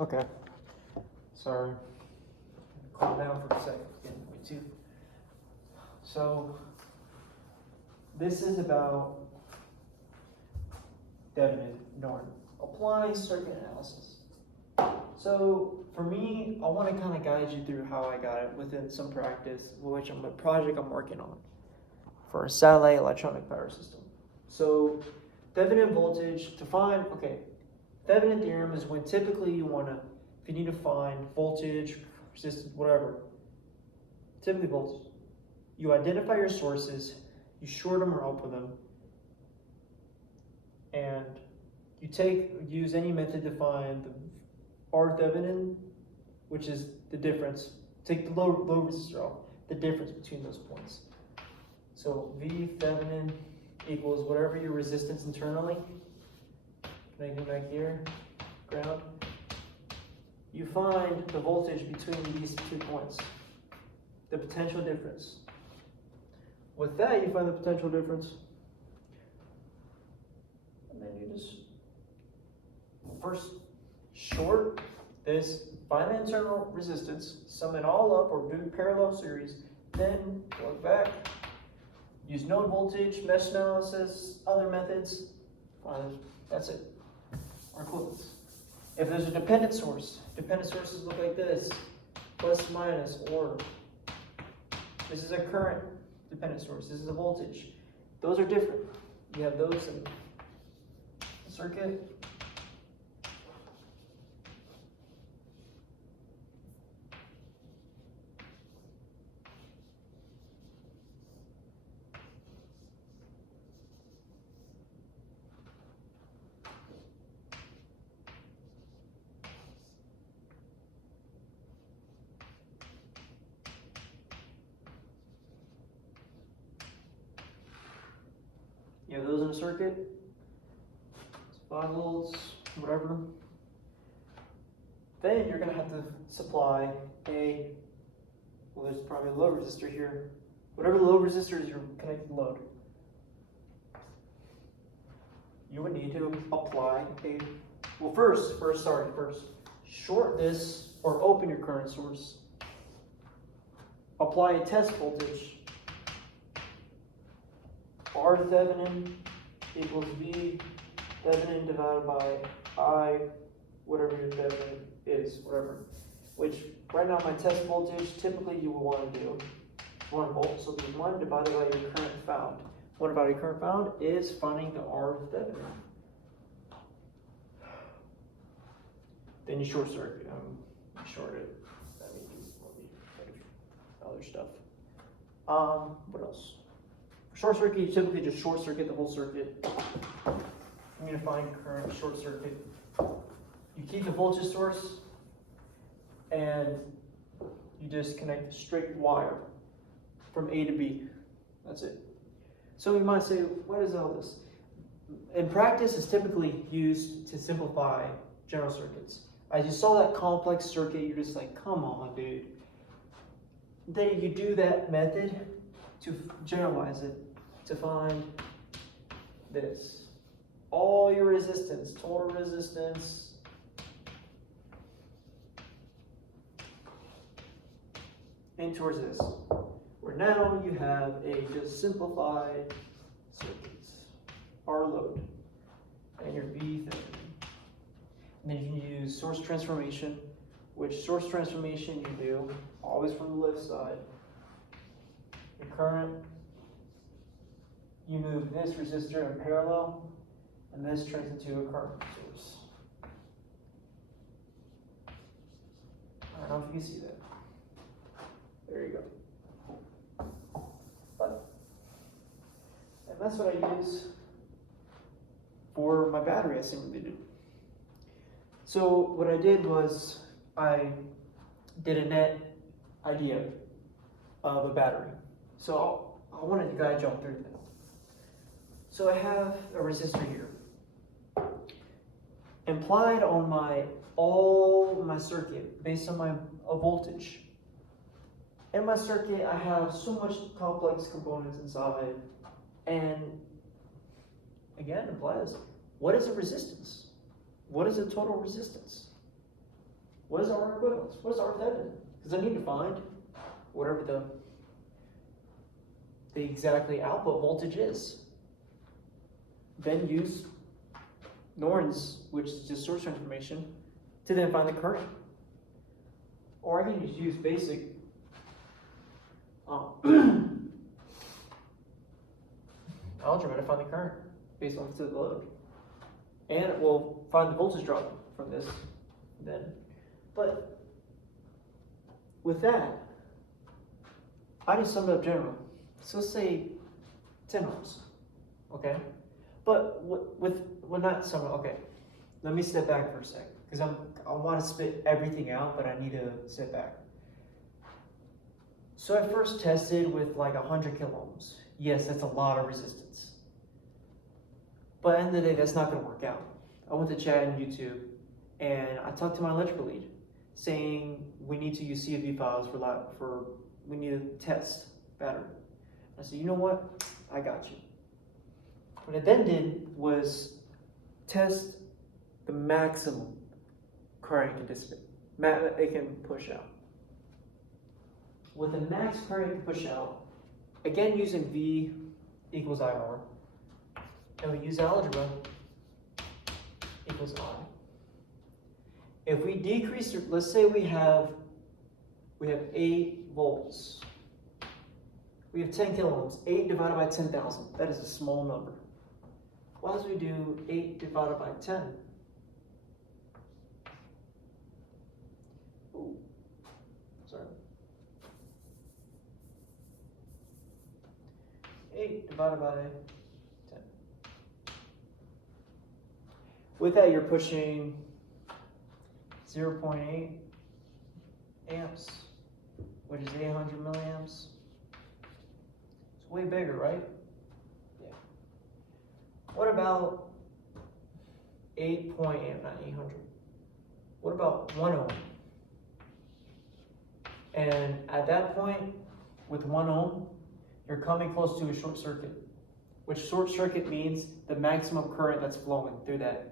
Okay. Sorry. Calm down for a second. Me too. So this is about Thevenin norm, applying circuit analysis. So for me, I want to kind of guide you through how I got it within some practice, which I'm a project I'm working on for a satellite electronic power system. So Thevenin voltage to find, Thevenin theorem is when typically you want to, if you need to find voltage, resistance, whatever, typically voltage, you identify your sources, you short them or open them, and you use any method to find the R Thevenin, which is the difference. Take the low resistor off, the difference between those points. So V Thevenin equals whatever your resistance internally. Can I go back here? Ground. You find the voltage between these 2 points, the potential difference. With that, you find the potential difference. And then you just first short this, find the internal resistance, sum it all up or do parallel series, then go back, use node voltage, mesh analysis, other methods, that's it, or equivalence. If there's a dependent sources look like this, plus, minus, or. This is a current dependent source, this is a voltage. Those are different. You have those in the circuit. You have those in a circuit, it's 5 volts, whatever. Then you're going to have to supply there's probably a load resistor here. Whatever the load resistor is your connected load. You would need to apply first, short this or open your current source. Apply a test voltage. R Thevenin equals V Thevenin divided by I, whatever your Thevenin is, whatever. Which right now my test voltage typically you will want to do 1 volt, so there's 1 divided by your current found. 1 divided by your current found is finding the R Thevenin. Then you short circuit. Short it. That means other stuff. What else? Short circuit, you typically just short circuit the whole circuit. I'm going to find current short circuit. You keep the voltage source and you just connect a straight wire from A to B. That's it. So you might say, what is all this? In practice, it's typically used to simplify general circuits. As you saw that complex circuit, you're just like, come on, dude. Then you do that method to generalize it, to find this. All your resistance, total resistance, and towards this. Where now you have a just simplified circuits, R load, and your V thing. And then you can use source transformation, which source transformation you do always from the left side. The current, you move this resistor in parallel, and this turns into a current source. I don't know if you can see that. There you go. And that's what I use for my battery I simulated. So what I did was I did a net idea of a battery. So I wanted to guide y'all through that. So I have a resistor here. Implied on all my circuit based on my voltage. In my circuit, I have so much complex components inside, and again, implies what is a resistance? What is a total resistance? What is R equivalence? What is R Thevenin? Because I need to find whatever the exactly output voltage is. Then use Norton's, which is just source information, to then find the current. Or I can just use basic algebra to find the current based on the load. And it will find the voltage drop from this then. But with that, I just summed up general. So let's say 10 ohms, okay? But not sum up, okay. Let me step back for a sec, because I want to spit everything out, but I need to sit back. So I first tested with like 100 kiloohms. Yes, that's a lot of resistance. But at the end of the day, that's not going to work out. I went to chat and YouTube, and I talked to my electrical lead, saying we need to use CFD files we need to test battery. I said, you know what? I got you. What I then did was test the maximum current it can dissipate, it can push out. With the max current it can push out, again using V equals IR, and we use algebra equals I. If we decrease, let's say we have 8 volts. We have 10 kiloohms. 8 divided by 10,000. That is a small number. Why don't we do 8 divided by 10? Ooh, sorry. 8 divided by 10. With that, you're pushing 0.8 amps, which is 800 milliamps. It's way bigger, right? Yeah. What about 8.8, not 800? What about 1 ohm? And at that point, with 1 ohm, you're coming close to a short circuit, which short circuit means the maximum current that's flowing through that.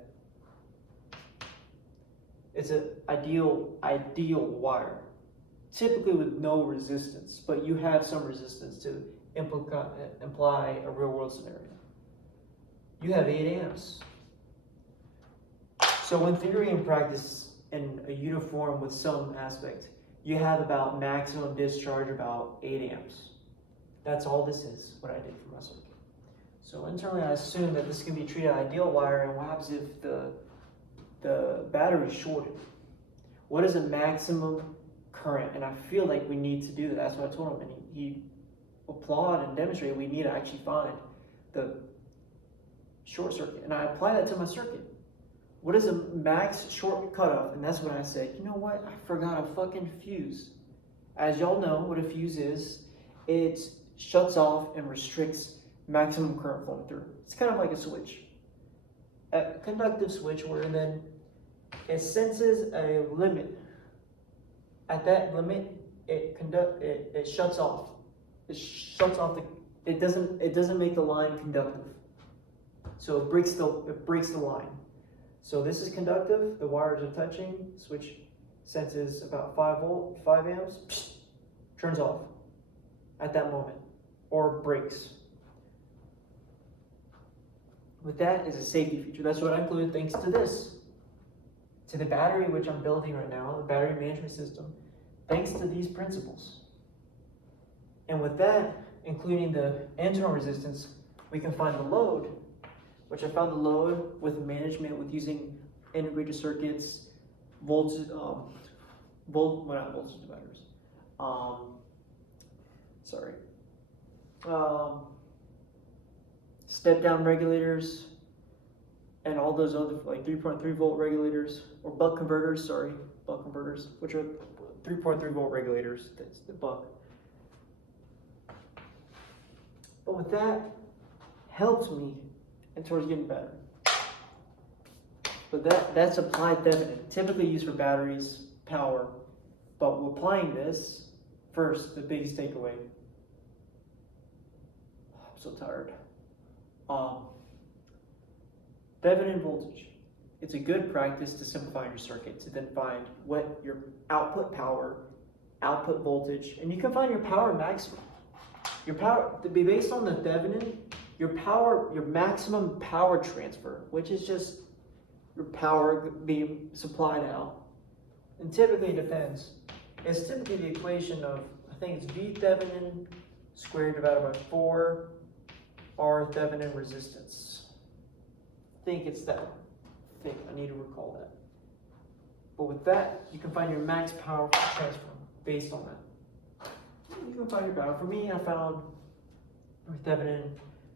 It's an ideal wire, typically with no resistance, but you have some resistance to imply a real world scenario. You have 8 amps. So in theory and practice, in a uniform with some aspect, you have about maximum discharge about 8 amps. That's all this is, what I did for my circuit. So internally I assume that this can be treated ideal wire, and what happens if the battery is shorted? What is a maximum current? And I feel like we need to do that. That's what I told him, and he applauded and demonstrated we need to actually find the short circuit. And I apply that to my circuit. What is a max short cutoff? And that's when I said, you know what? I forgot a fucking fuse. As y'all know what a fuse is, it shuts off and restricts maximum current flowing through. It's kind of like a switch. A conductive switch where then it senses a limit. At that limit, it shuts off. It doesn't make the line conductive. So it breaks the line. So this is conductive, the wires are touching, switch senses about 5 amps, turns off at that moment, or breaks. With that is a safety feature. That's what I included thanks to this. To the battery, which I'm building right now, the battery management system, thanks to these principles. And with that, including the internal resistance, we can find the load, which I found the load with management with using integrated circuits, not voltage dividers. Step down regulators, and all those other like 3.3 volt regulators, or buck converters, which are 3.3 volt regulators. That's the buck. But with that, helped me and towards getting better. But that's applied Thevenin, typically used for batteries, power. But applying this, first, the biggest takeaway. I'm so tired. Thevenin voltage. it's a good practice to simplify your circuit, to then find what your output power, output voltage, and you can find your power maximum. Your power, to be based on the Thevenin, your maximum power transfer, which is just your power being supplied out. And typically it depends. It's typically the equation of, I think it's V Thevenin squared divided by 4 R Thevenin resistance. I think it's that one. I need to recall that. But with that, you can find your max power transfer based on that. You can find your power. For me, I found Thevenin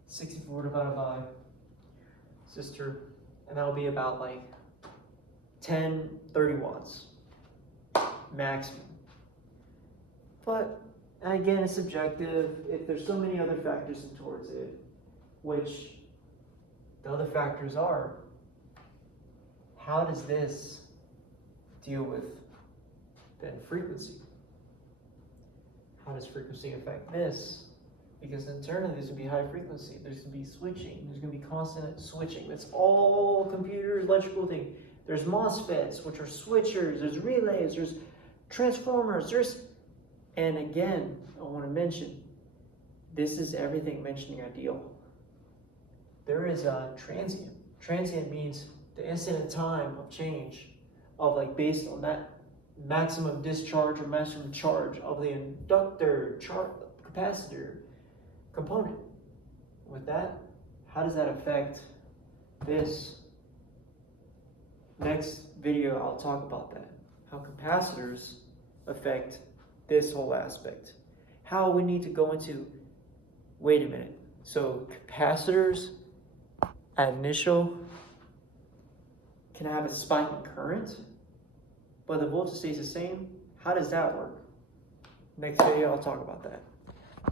64 divided by resistor, and that'll be about like 30 watts maximum. But again, it's subjective. If there's so many other factors towards it, which the other factors are, how does this deal with then frequency? How does frequency affect this? Because internally there's going to be high frequency, there's going to be switching, there's going to be constant switching. That's all computers, electrical thing. There's MOSFETs, which are switchers, there's relays, there's transformers, and again, I want to mention, this is everything mentioning ideal. There is a transient. Transient means the instant in time of change of like based on that maximum discharge or maximum charge of the inductor, capacitor component. With that, how does that affect this? Next video, I'll talk about that. How capacitors affect this whole aspect. How we need to go into, wait a minute. So capacitors at initial can have a spike in current, but the voltage stays the same. How does that work? Next video, I'll talk about that.